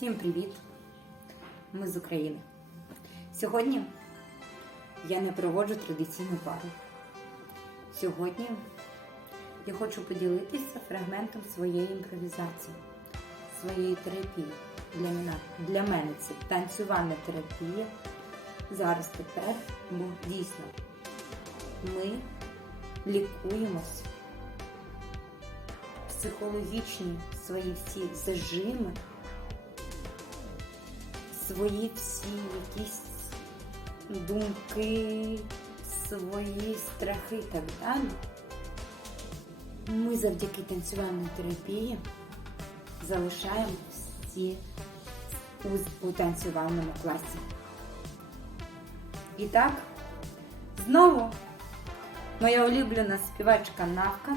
Всім привіт! Ми з України. Сьогодні я не проводжу традиційну пару. Сьогодні я хочу поділитися фрагментом своєї імпровізації, своєї терапії. Для мене, для мене це танцювальна терапія. Зараз тепер, бо дійсно ми лікуємось психологічні свої всі зажими, свої всі якісь думки, свої страхи і так далі. Ми завдяки танцювальній терапії залишаємо всі у, у танцювальному класі. І так, знову моя улюблена співачка Навка.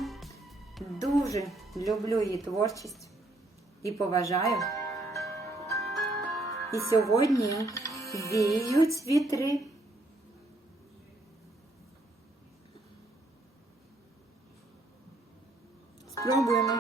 Дуже люблю її творчість і поважаю. І сьогодні віють вітри. Спробуємо.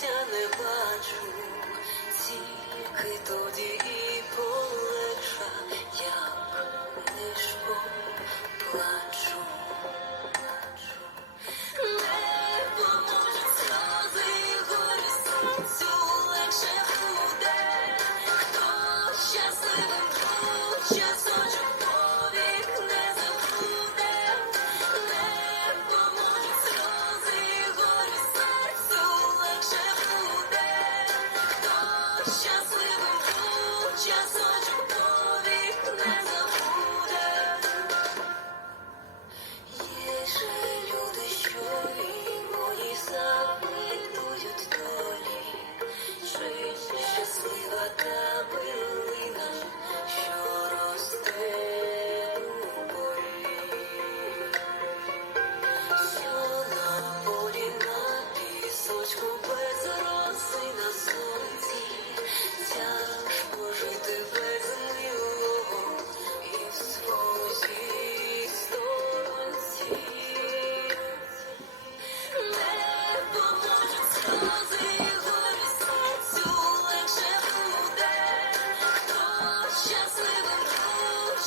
Кінця не бачу. Тільки тоді і полегша, як нишко плачу.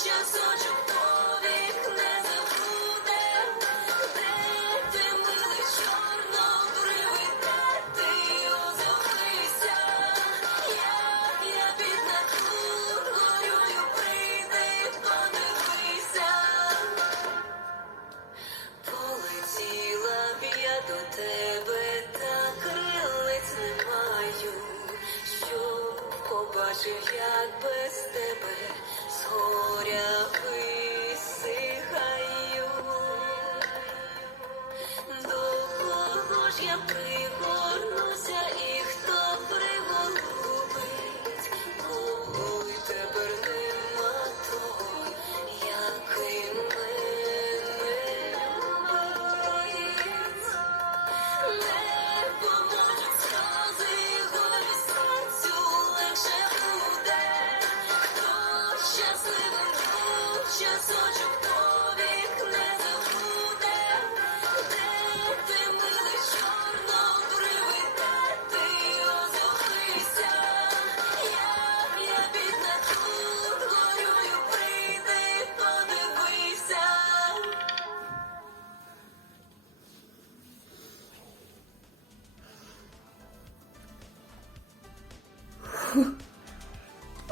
Щасливим був, побачив, як без тебе з горя висихаю. До кого ж я пригорнуся і хто приголубить, коли тепер нема того, який мене любить. Не поможуть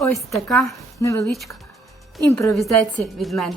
Ось така невеличка імпровізація від мене.